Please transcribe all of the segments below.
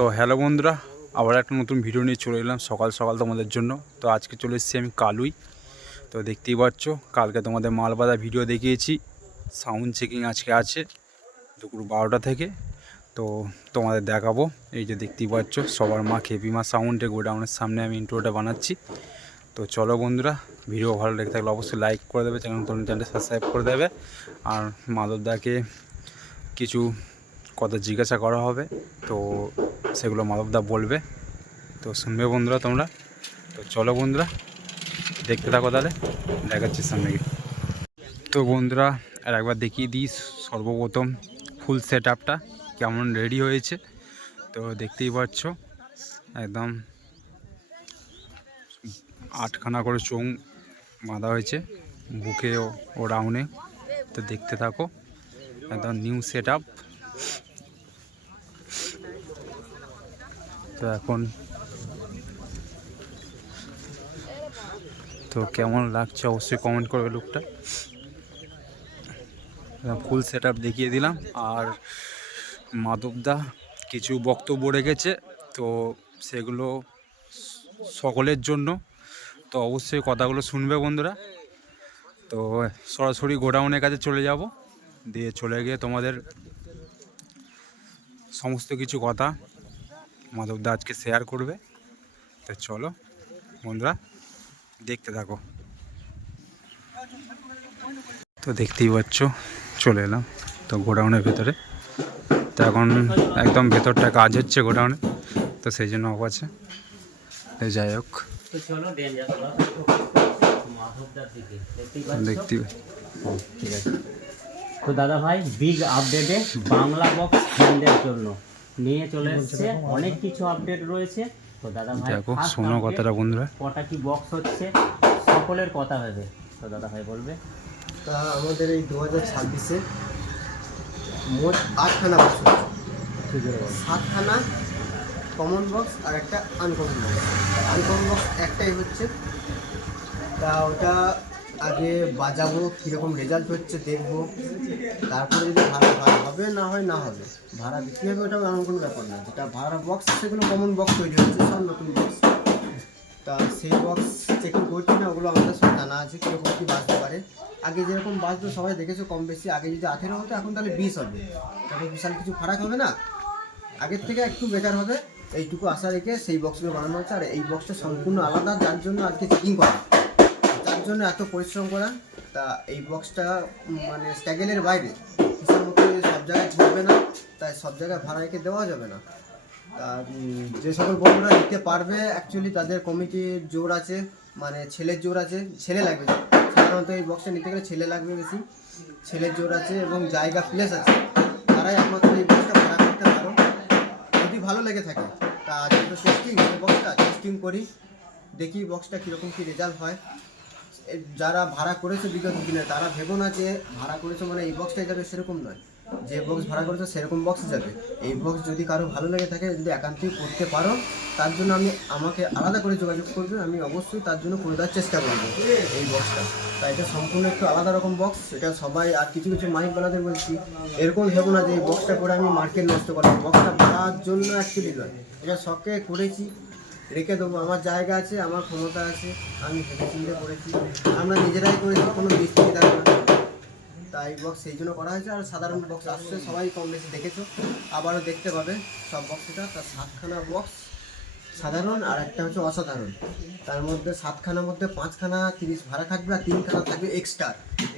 তো হ্যালো বন্ধুরা, আবার একটা নতুন ভিডিও নিয়ে চলে এলাম সকাল সকাল তোমাদের জন্য। তো আজকে চলে এসেছি আমি কালুই। তো দেখতেই পাচ্ছ, কালকে তোমাদের মালবাদা ভিডিও দেখিয়েছি। সাউন্ড চেকিং আজকে আছে দুপুর 12টা থেকে। তো তোমাদের দেখাবো, এই যে দেখতেই পাচ্ছ সবার মা খেপিমা সাউন্ডে গোডাউনের সামনে আমি ইন্ট্রোটা বানাচ্ছি। তো চলো বন্ধুরা, ভিডিও ভালো লেগে থাকলে অবশ্যই লাইক করে দেবে, চ্যানেলটা সাবস্ক্রাইব করে দেবে। আর মাধবদাকে কিছু কথা জিজ্ঞাসা করা হবে, তো সেগুলো মাধবদা বলবে, তো শুনবে বন্ধুরা তোমরা। তো চলো বন্ধুরা, দেখতে থাকো, তাহলে দেখাচ্ছি সামনে গিয়ে। তো বন্ধুরা আর একবার দেখিয়ে দিই সর্বপ্রথম ফুল সেট আপটা কেমন রেডি হয়েছে। তো দেখতেই পাচ্ছ একদম 8খানা করে চোঙ বাঁধা হয়েছে বুকে ও রাউন্ডে। তো দেখতে থাকো, একদম নিউ সেট আপ। তো এখন তো কেমন লাগছে অবশ্যই কমেন্ট করবে লুকটা। ফুল সেট আপ দেখিয়ে দিলাম। আর মাধবদা কিছু বক্তব্য রেখেছে, তো সেগুলো সকলের জন্য। তো অবশ্যই কথাগুলো শুনবে বন্ধুরা। তো সরাসরি গোডাউনের কাছে চলে যাব, দিয়ে চলে গিয়ে তোমাদের সমস্ত কিছু কথা মাধবদা আজকে শেয়ার করবে। তো চলো বন্ধুরা, দেখতে থাকো। তো দেখতেই পাচ্ছ চলে এলাম তো গোডাউনের ভেতরে। তো এখন একদম ভেতরটা কাজ হচ্ছে গোডাউনে, তো সেই জন্য অফ আছে। যাই হোক, দেখতে ঠিক আছে। তো দাদা ভাই বিগ আপডেটে বাংলা বক্স ফ্যানদের জন্য নিয়ে চলে এসেছে, অনেক কিছু আপডেট রয়েছে। তো দাদা ভাই দেখো, শোনো কথাটা বন্ধুরা। কটা কি বক্স হচ্ছে সকলের কথা ভেবে তো দাদা ভাই বলবে। তা আমাদের এই 2026-এ মোট 8খানা বক্স হচ্ছে। 7খানা কমন বক্স আর একটা আনকমন বক্স। আনকমন বক্স একটাই হচ্ছে, তা ওটা আগে বাজাবো, কীরকম রেজাল্ট হচ্ছে দেখবো, তারপরে যদি ভাড়া হবে না হয় না হবে, ভাড়া বিক্রি হবে, ওটা এমন কোনো ব্যাপার না। যেটা ভাড়া বক্স সেগুলো কমন বক্স তৈরি হচ্ছে, সব নতুন বক্স। তা সেই বক্স চেকিং করছি না, ওগুলো আমাদের সব জানা আছে কীরকম কী বাজতে পারে। আগে যেরকম বাজতো সবাই দেখেছো কম বেশি, আগে যদি 18 হতো এখন তাহলে 20 হবে, তাহলে বিশাল কিছু ফারাক হবে না, আগের থেকে একটু বেটার হবে। এইটুকু আশা রেখে সেই বক্সগুলো বানানো হচ্ছে। আর এই বক্সটা সম্পূর্ণ আলাদা, যার জন্য আজকে চেকিং করা, যার জন্য এত পরিশ্রম করা। তা এই বক্সটা মানে স্ট্যাগেলের বাইরে, হিসাব মতো সব জায়গায় ঝুঁকবে না, তাই সব জায়গায় ভাড়া রেখে দেওয়া যাবে না। তা যে সকল বন্ধুরা নিতে পারবে, অ্যাকচুয়ালি তাদের কমিটির জোর আছে, মানে ছেলের জোর আছে, ছেলে লাগবে সাধারণত এই বক্সটা নিতে গেলে, ছেলে লাগবে বেশি, ছেলের জোর আছে এবং জায়গা প্লেস আছে, তারাই একমাত্র এই বক্সটা ভাড়া করতে পারো যদি ভালো লেগে থাকে। তা যেহেতু টেস্টিং, এই বক্সটা টেস্টিং করি, দেখি বক্সটা কীরকম কী রেজাল্ট হয়। যারা ভাড়া করেছে বিগত দিনে তারা ভেবো না যে ভাড়া করেছে মানে এই বক্সটাই যাবে, সেরকম নয়। যে বক্স ভাড়া করেছে সেরকম বক্স যাবে। এই বক্স যদি কারো ভালো লেগে থাকে, যদি একান্তই করতে পারো, তার জন্য আমাকে আলাদা করে যোগাযোগ করবে, আমি অবশ্যই তার জন্য করে দেওয়ার চেষ্টা করবো এই বক্সটা। তাই এটা সম্পূর্ণ একটু আলাদা রকম বক্স, এটা সবাই। আর কিছু কিছু মাইকওয়ালাদের বলছি, এরকম ভেবো না যে এই বক্সটা করে আমি মার্কেট নষ্ট করবো। বক্সটা ভাড়ার জন্য অ্যাকচুয়ালি নয়, এটা শখে করেছি, রেখে দেবো। আমার জায়গা আছে, আমার ক্ষমতা আছে, আমি ভেবে চিন্তে করেছি, আমরা নিজেরাই করেছি, কোনো মিস্ত্রি থাকবে না। তাই বক্স সেই জন্য করা হয়েছে। আর সাধারণ বক্স আসছে, সবাই কম বেশি দেখেছো, আবারও দেখতে পাবে সব বক্সটা। তার 7খানা বক্স সাধারণ আর একটা হচ্ছে অসাধারণ। তার মধ্যে 7খানার মধ্যে 5খানা 30 ভাড়া থাকবে, আর 3খানা থাকবে এক্সট্রা।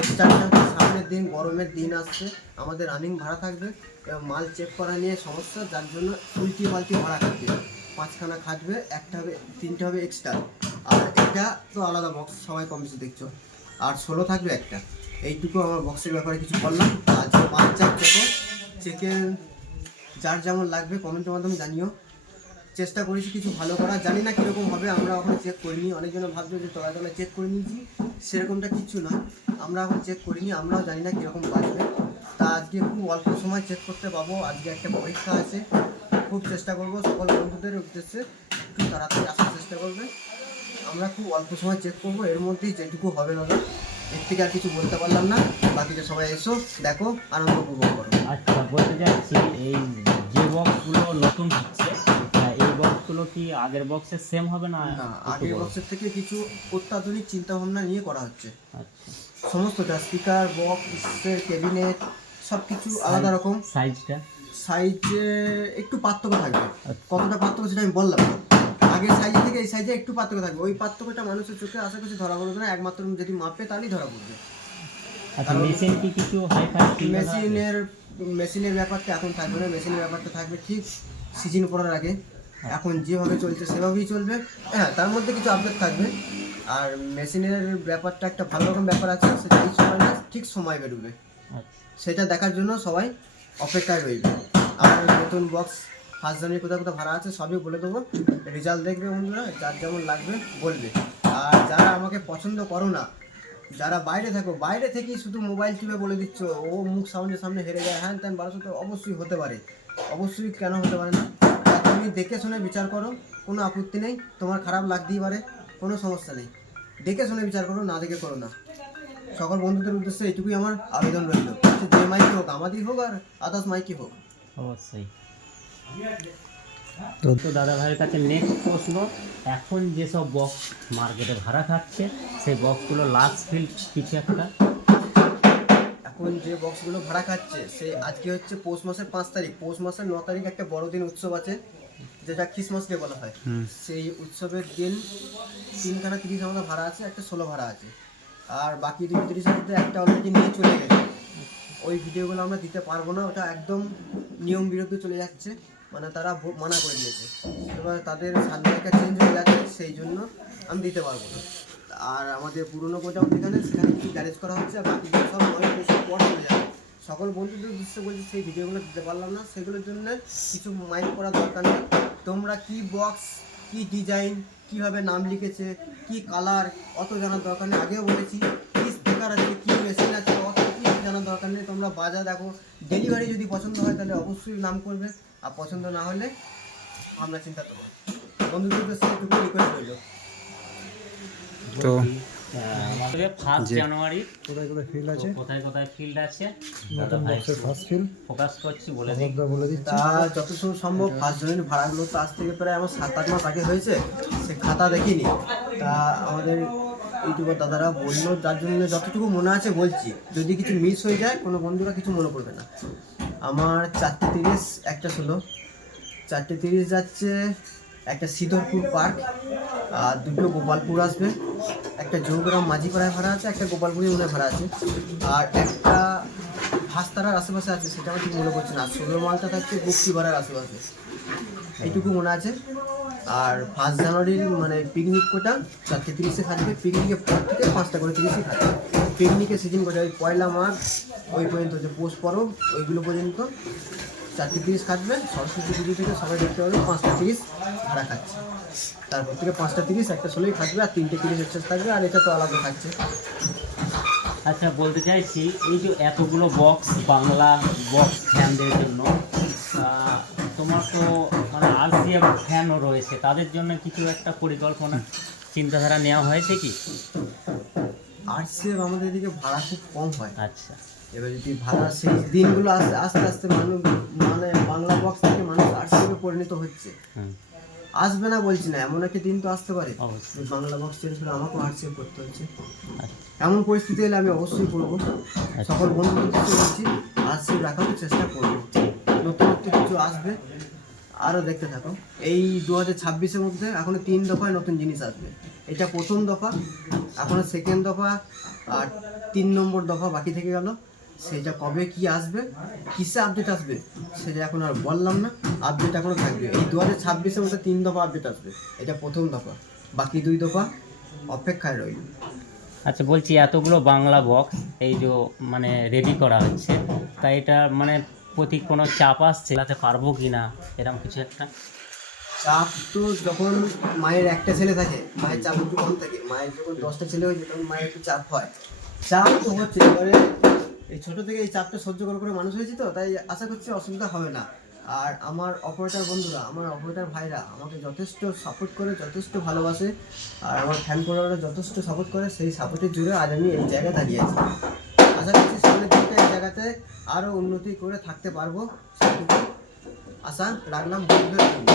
এক্সট্রাটা হচ্ছে সামনের দিন, গরমের দিন আসছে, আমাদের রানিং ভাড়া থাকবে এবং মাল চেক করা নিয়ে সমস্যা, যার জন্য উল্টি পাল্টি ভাড়া থাকবে। 5খানা খাটবে, একটা হবে, 3টে হবে এক্সট্রা। আর এটা তো আলাদা বক্স, সবাই কম বেশি দেখছো। আর 16 থাকবে একটা। এইটুকু আমার বক্সের ব্যাপারে কিছু বললাম। আর যে মাল চাপ দেখো, চেকে যার যেমন লাগবে কমেন্টের মাধ্যমে জানিও। চেষ্টা করেছি কিছু ভালো করার, জানি না কীরকম হবে, আমরা ওখানে চেক করিনি। অনেকজন ভাবছো যে তলায় তলায় চেক করে নিয়েছি, সেরকমটা কিচ্ছু না, আমরা এখন চেক করিনি, আমরাও জানি না কীরকম বাজবে। তা আজকে খুব অল্প সময় চেক করতে পাবো, আজকে একটা পরীক্ষা আছে, খুব চেষ্টা করবো সকল বন্ধুদের উদ্দেশ্যে একটু তাড়াতাড়ি আসার চেষ্টা করবে। আমরা খুব অল্প সময় চেক করবো, এর মধ্যেই যেটুকু হবে না, এর থেকে আর কিছু বলতে পারলাম না। বাকিটা সবাই এসো, দেখো, আনন্দ উপভোগ করো। আচ্ছা, বলতে চাচ্ছি এই যে বক্সগুলো নতুন হচ্ছে কি আগের বক্সের সেম হবে না? না, একটু আগের বড়? বক্সের থেকে কিছু অত্যাধুনিক চিন্তা ভাবনা নিয়ে করা হচ্ছে। আচ্ছা, সমস্তটা স্পিকার, বক্সের ক্যাবিনেট সব কিছু আলাদা রকম। সাইজটা? সাইজে একটু পার্থক্য থাকবে, আচ্ছা। কতটা পার্থক্য সেটা আমি বললাম না। আগের সাইজ থেকে এই সাইজে একটু পার্থক্য থাকবে, ওই পার্থক্যটা মানুষের চোখে আশা করছি ধরা পড়বে না, একমাত্র যদি মাপে তাহলেই ধরা পড়বে। আচ্ছা, মেশিন কি কিছু হাই-ফাই? মেশিনের ব্যাপারটা এখন থাকবে না, মেশিনের ব্যাপারটা থাকবে ঠিক সিজন পড়ার আগে। এখন যেভাবে চলছে সেভাবেই চলবে। হ্যাঁ, তার মধ্যে কিছু আপডেট থাকবে। আর মেশিনের ব্যাপারটা একটা ভালো রকম ব্যাপার আছে, সেটা এই সময় না, ঠিক সময় বেরোবে। আচ্ছা, সেটা দেখার জন্য সবাই অপেক্ষায় রইবে। আর নতুন বক্স ফার্স্ট জানুয়ারি কোথাও কোথাও ভাড়া আছে, সবই বলে দেবো। রেজাল্ট দেখবে বন্ধুরা, যার যেমন লাগবে বলবে। আর যারা আমাকে পছন্দ করো না, যারা বাইরে থাকো, বাইরে থেকেই শুধু মোবাইল টিপে বলে দিচ্ছ ও মুখ সামনে সামনে হেরে যায়, হ্যাঁ তেন 1200, অবশ্যই হতে পারে, অবশ্যই, কেন হতে পারে না। তুমি দেখে শুনে বিচার করো, কোনো আপত্তি নেই। তোমার খারাপ লাগতেই পারে, কোনো সমস্যা নেই। দেখে শুনে বিচার করো, না দেখে করো না। সকল বন্ধুদের উদ্দেশ্যে এইটুকুই আমার আবেদন রইল, যে মাইকি হোক, আমাদেরই হোক আর আদার্স মাইকি হোক। অবশ্যই। তো দাদা ভাইয়ের কাছে নেক্সট প্রশ্ন, এখন যেসব বক্স মার্কেটে ভাড়া খাচ্ছে সেই বক্সগুলো লাস্ট ফিল কিছু একটা? এখন যে বক্সগুলো ভাড়া খাচ্ছে, সে আজকে হচ্ছে পৌষ মাসের 5 তারিখ, পৌষ মাসের 9 তারিখ একটা বড়দিন উৎসব আছে, যেটা ক্রিসমাস ডে বলা হয়। সেই উৎসবের দিন 3খানা 30 আমাদের ভাড়া আছে, একটা 16 ভাড়া আছে। আর বাকি 230-এর মধ্যে একটা অলরেডি নিয়ে চলে গেছে। ওই ভিডিওগুলো আমরা দিতে পারবো না, ওটা একদম নিয়ম বিরুদ্ধে চলে যাচ্ছে, মানে তারা মানা করে দিয়েছে। এবার তাদের সার্টিফিকেট চেঞ্জ হয়ে গেছে, সেই জন্য আমি দিতে পারবো না। আর আমাদের পুরনো গোডাউন সেখানে কিছু গ্যারেজ করা হচ্ছে, আর বাকি সব অনেক বেশি পর চলে যাবে। সকল বন্ধুদের উদ্দেশ্যে বলছি, সেই ভিডিওগুলো দিতে পারলাম না, সেগুলোর জন্য কিছু মাইন্ড করার দরকার নেই। তোমরা কি বক্স, কি ডিজাইন, কীভাবে নাম লিখেছে, কি কালার, অত জানার দরকার নেই। আগেও বলেছি, কি স্পিকার আছে, কি মেশিন আছে, অত কিছু জানার দরকার নেই। তোমরা বাজার দেখো, ডেলিভারি যদি পছন্দ হয় তাহলে অবশ্যই নাম করবে, আর পছন্দ না হলে আমরা চিন্তা করবো। বন্ধুদের উদ্দেশ্যে একটু রিকোয়েস্ট রইল। তো ফার্স্ট জানুয়ারি কোথায় কোথায় ফিল্ড আছে, কোথায় কোথায় ফিল্ড আছে নতুন বক্সের ফার্স্ট ফিল্ড ফোকাস করছি বলে দিই। বলে দিচ্ছি। তা যতদূর সম্ভব ফার্স্ট জানুয়ারি ভাড়াগুলো তো আজ থেকে প্রায় আমার 7-8 মাস আগে হয়েছে, সে খাতা দেখিনি। তা আমাদের ইউটিউবার দাদারা বললো, যার জন্য যতটুকু মনে আছে বলছি, যদি কিছু মিস হয়ে যায় কোনো বন্ধুরা কিছু মনে করবে না। আমার 4:30, একটা 16, 4:30 যাচ্ছে একটা সিদ্ধরপুর পার্ক, আর 2টো গোপালপুর আসবে, একটা জৌগ্রাম মাঝিপাড়ায় ভাড়া আছে, একটা গোপালপুরে উনে ভাড়া আছে, আর একটা ভাস্তারার আশেপাশে আছে, সেটা আমার ঠিক মনে পড়ছে না। 16 মালটা থাকছে বক্তিপাড়ার আশেপাশে, এইটুকু মনে আছে। আর ফার্স্ট জানুয়ারির মানে পিকনিক কোটা 4:30-এ থাকবে, পিকনিকের পর থেকে 5টা করে 30-এ থাকবে। পিকনিকের সিজন কোটা ওই 1 মাঘ ওই পর্যন্ত হচ্ছে, পৌষ পরব ওইগুলো পর্যন্ত 4:30 কাটবে। সরস্বতী পুজো থেকে সবাই দেখতে পাবে 5:30 ভাড়া খাচ্ছে, তারপর থেকে 5:30 একটা 16 থাকবে, আর 3:30 এক্সেস থাকবে, আর এটা তো আলাদা থাকছে। আচ্ছা, বলতে চাইছি এই যে এতগুলো বক্স বাংলা বক্স ফ্যানদের জন্য, তোমার তো মানে আরসিএফ ফ্যানও রয়েছে, তাদের জন্য কিছু একটা পরিকল্পনা চিন্তাধারা নেওয়া হয়েছে কি? আরসিএফ আমাদের এদিকে ভাড়া খুব কম হয়। আচ্ছা, এবার যদি ভাড়া সেই দিনগুলো আস্তে আস্তে আস্তে মানুষ মানে বাংলা বক্স থেকে মানুষ আরসিএফে পরিণত হচ্ছে। আসবে না বলছি না, এমন একটা দিন তো আসতে পারে অবশ্যই। বাংলা বক্স চেঞ্জ করে আমাকেও আরসিএফ করতে হচ্ছে। আচ্ছা, এমন পরিস্থিতি এলে আমি অবশ্যই করবো। সকল বন্ধুদের কাছে বলছি, আরসিএফ রাখার চেষ্টা করবো। নতুনত্ব কিছু আসবে, আরও দেখতে থাকো। এই 2026-এর মধ্যে এখনো 3 দফায় নতুন জিনিস আসবে। এটা প্রথম দফা, এখনো সেকেন্ড দফা আর 3 নম্বর দফা বাকি থেকে গেল। সেটা কবে কি আসবে, কিসে আপডেট আসবে, সেটা এখন আর বললাম না। আপডেট এখনো থাকবে, এই 2026-এর মধ্যে 3 দফা আপডেট আসবে। এটা প্রথম দফা, বাকি 2 দফা অপেক্ষায় রইল। আচ্ছা, বলছি এতগুলো বাংলা বক্স এই যে মানে রেডি করা হচ্ছে, তাই এটা মানে প্রতি কোনো চাপ আসছে, চালাতে পারবো কি না, এরকম কিছু একটা? চাপ তো যখন মায়ের একটা ছেলে থাকে, মায়ের চাপ একটু কম থাকে। মায়ের যখন 10টা ছেলে হয়েছে তখন মায়ের একটু চাপ হয়, চাপ তো হচ্ছে। এবারে এই ছোটো থেকে এই চাপটা সহ্য করে করে মানুষ হয়েছে, তো তাই আশা করছি অসুবিধা হবে না। আর আমার অপারেটর বন্ধুরা, আমার অপারেটর ভাইরা আমাকে যথেষ্ট সাপোর্ট করে, যথেষ্ট ভালোবাসে, আর আমার ফ্যান ফলোয়াররা যথেষ্ট সাপোর্ট করে। সেই সাপোর্টের জুড়ে আজ আমি এই জায়গায় দাঁড়িয়ে আছি। আশা করছি সামনের দিনটা এই জায়গাতে আরও উন্নতি করে থাকতে পারবো, সেটুকু আশা রাখলাম বন্ধুদের জন্য।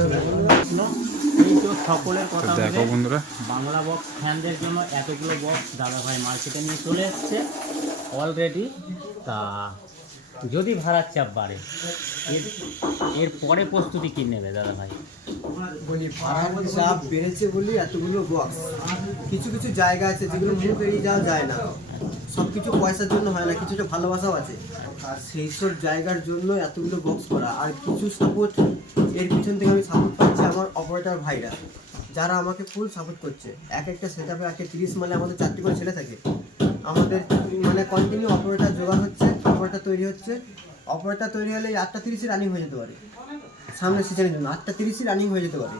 এই তো সকলের তো কথা দেখো হবে বন্ধুরা, বাংলা বক্স ফ্যানদের জন্য এতগুলো বক্স দাদাভাই মার্কেটে নিয়ে চলে এসছে অলরেডি। তা যদি ভাড়ার চাপ বাড়ে এর পরে প্রস্তুতি কী নেবে দাদাভাই? বলি ভাড়ার চাপ বেড়েছে বলি এতগুলো বক্স। কিছু কিছু জায়গা আছে যেগুলো মুখ এড়িয়ে যাওয়া যায় না, সব কিছু পয়সার জন্য হয় না, কিছুটা ভালোবাসাও আছে। আর সেই সব জায়গার জন্য এতগুলো বক্স করা। আর কিছু সাপোর্ট এর পিছন থেকে আমি সাপোর্ট পাচ্ছি আমার অপারেটর ভাইরা, যারা আমাকে ফুল সাপোর্ট করছে। এক একটা সেট আপে 30 মালে আমাদের 4টি করে ছেলে থাকে। আমাদের মানে কন্টিনিউ অপারেটর জোগাড় হচ্ছে, অপারেটর তৈরি হচ্ছে। অপারেটর তৈরি হলে 8:30 রানিং হয়ে যেতে পারে, সামনের সিজনের জন্য 8:30 রানিং হয়ে যেতে পারে।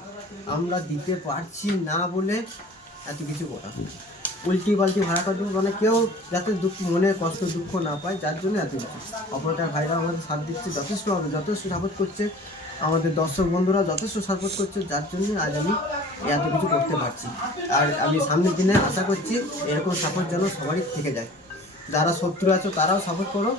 আমরা দিতে পারছি না বলে এত কিছু করা, উল্টি পাল্টি ভাড়া করে দেবো, মানে কেউ যাতে মনে কষ্ট দুঃখ না পায়, যার জন্য এত কিছু। অপারেটর ভাইরা আমাদের সাথ দিচ্ছে যথেষ্ট সাপোর্ট করছে, আমাদের দর্শক বন্ধুরা যথেষ্ট সাপোর্ট করছে, যার জন্য আজ আমি এত কিছু করতে পারছি। আর আমি সামনের দিনে আশা করছি এরকম সাপোর্ট যেন সবারই থেকে যায়। যারা শত্রু আছো তারাও সাপোর্ট করো,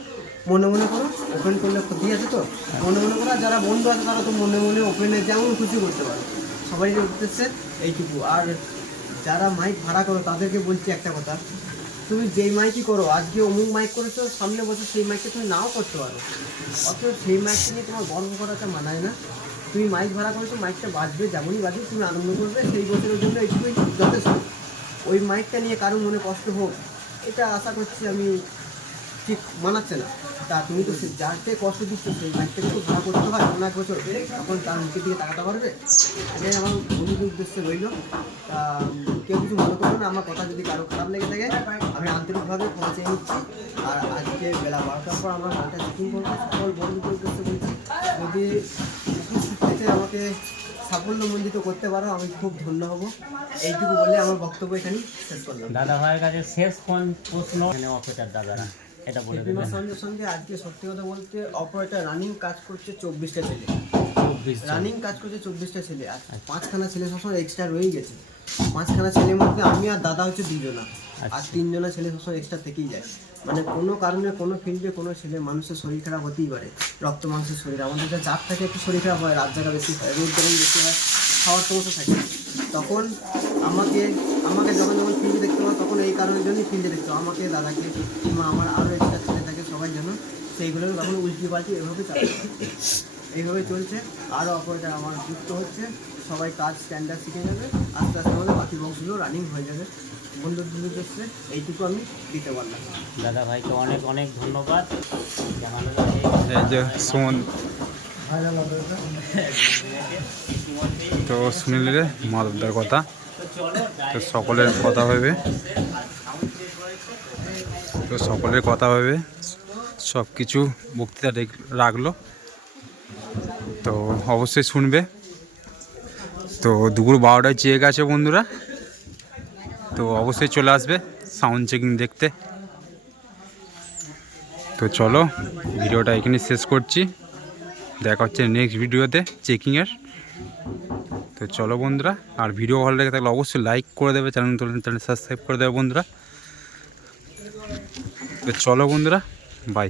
মনে মনে করো, ওপেন করলে ক্ষতি আছে তো মনে মনে করো। আর যারা বন্ধু আছে তারা তো মনে মনে ওপেনে যেমন খুশি করতে পারো, সবারই উদ্দেশ্যে এইটুকু। আর যারা মাইক ভাড়া করো তাদেরকে বলছি একটা কথা, তুমি যেই মাইকই করো, আজকে অমুক মাইক করেছো, সামনে বছর সেই মাইকটা তুমি নাও করতে পারো, অত সেই মাইকটা নিয়ে তোমার গর্ব করাটা মানায় না। তুমি মাইক ভাড়া করেছো, মাইকটা বাজবে, যেমনই বাজবে তুমি আনন্দ করবে, সেই বছরের জন্য এইটুকুই যথেষ্ট। ওই মাইকটা নিয়ে কারো মনে কষ্ট হোক এটা আশা করছি আমি ঠিক মানাচ্ছে না। তা তুমি তো যাকে কষ্ট দিচ্ছ সেই মাইকটাকে তো ভাড়া করতে হয় অনেক বছর, তখন তার মুখের দিকে তাকাতে পারবে। এটাই আমার বন্ধুদের উদ্দেশ্যে রইল। তা কেউ কিছু মনে করবে না, আমার কথা যদি কারো খারাপ লেগে থাকে আমি আন্তরিকভাবে ক্ষমা চেয়ে নিচ্ছি। আর আজকে বেলা 12টার পর আমরা গানটা চেকিং করবো। সকল বন্ধুদের উদ্দেশ্যে বলছি, যদি উপস্থিতিতে আমাকে সাফল্যমণ্ডিত করতে পারো আমি খুব ধন্য হব। এইটুকু বলে আমার বক্তব্য এখানে শেষ করলাম। দাদা ভাইয়ের কাছে শেষ প্রশ্ন, অপারেটর দাদারা এটা বলে দেবেন। হেপিমার সঙ্গে সঙ্গে আজকে সত্যি কথা বলতে অপারেটর রানিং কাজ করছে 24টা ছেলে, রানিং কাজ করছে 24টা ছেলে। আর 5খানা ছেলে সবসময় এক্সট্রা রয়েই গেছে। 5খানা ছেলের মধ্যে আমি আর দাদা হচ্ছে 2জনা, আর 3জনা ছেলে সবসময় এক্সট্রা থেকেই যায়। মানে কোনো কারণে কোনো ফিল্ডে কোনো ছেলে মানুষের শরীর খারাপ হতেই পারে, রক্ত মাংসের শরীর। আমাদের যা চাপ থাকে একটু শরীর খারাপ হয়, রাত জায়গা বেশি হয়, রোদ গরম বেশি হয়, খাওয়ার সমস্যা থাকে। তখন আমাকে যখন ফিল্ডে দেখতে পাবো তখন এই কারণের জন্যই ফিল্ডে দেখতে পাবো, আমাকে দাদাকে কিংবা আমার আরও এক্সট্রা ছেলে থাকে সবাই যেন সেইগুলো তখন উল্টি পাল্টি এভাবে চালাতে পারে। এইভাবে চলছে। আরও অপারেটর আমার যুক্ত হচ্ছে, সবাই কাজ স্ট্যান্ডার্ড শিখে যাবে, আস্তে আস্তে আমাদের বাকি বক্সগুলো রানিং হয়ে যাবে। বন্ধুদের উদ্দেশ্যে এইটুকু আমি দিতে পারলাম। দাদা ভাইকে অনেক অনেক ধন্যবাদ জানানোর এই যে সুমন তো শুনিলে মাধবদার কথা, তো সকলের কথা ভেবে সব কিছু বক্তৃতা রাখলো, তো অবশ্যই শুনবে। তো দুপুর 12টায় চেয়ে গেছে বন্ধুরা, তো অবশ্যই চলে আসবে সাউন্ড চেকিং দেখতে। তো চলো ভিডিওটা এখানে শেষ করছি, দেখা হচ্ছে নেক্সট ভিডিওতে চেকিংয়ের। তো চলো বন্ধুরা, আর ভিডিও ভালো লেগে থাকলে অবশ্যই লাইক করে দেবে, চ্যানেল সাবস্ক্রাইব করে দেবে বন্ধুরা। তো চলো বন্ধুরা, বাই।